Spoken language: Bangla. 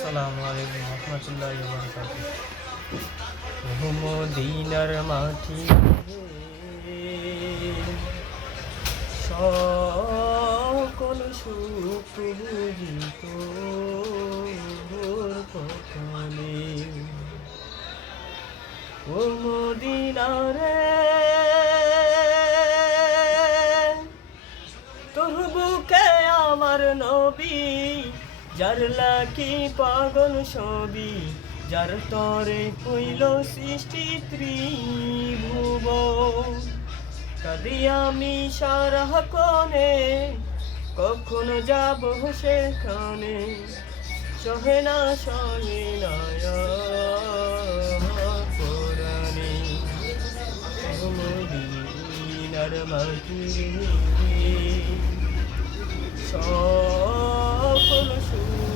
আসসালামু আলাইকুম রহমতুল্লাহি ওয়া বারাকাতুহু। মদিনার মাটি সকল সুখ বুঝি তোর কপালে। ও মদিনারে তোর বুকে আমার নবী, যার লাকি পাগল ছবি, যার তরে হইল সৃষ্টি ত্রিভুবন। কাঁদি আমি সারাক্ষণে, কখনো যাব সেখানে, সহে না পরাণে। মদিনার মাটি সকল সুখ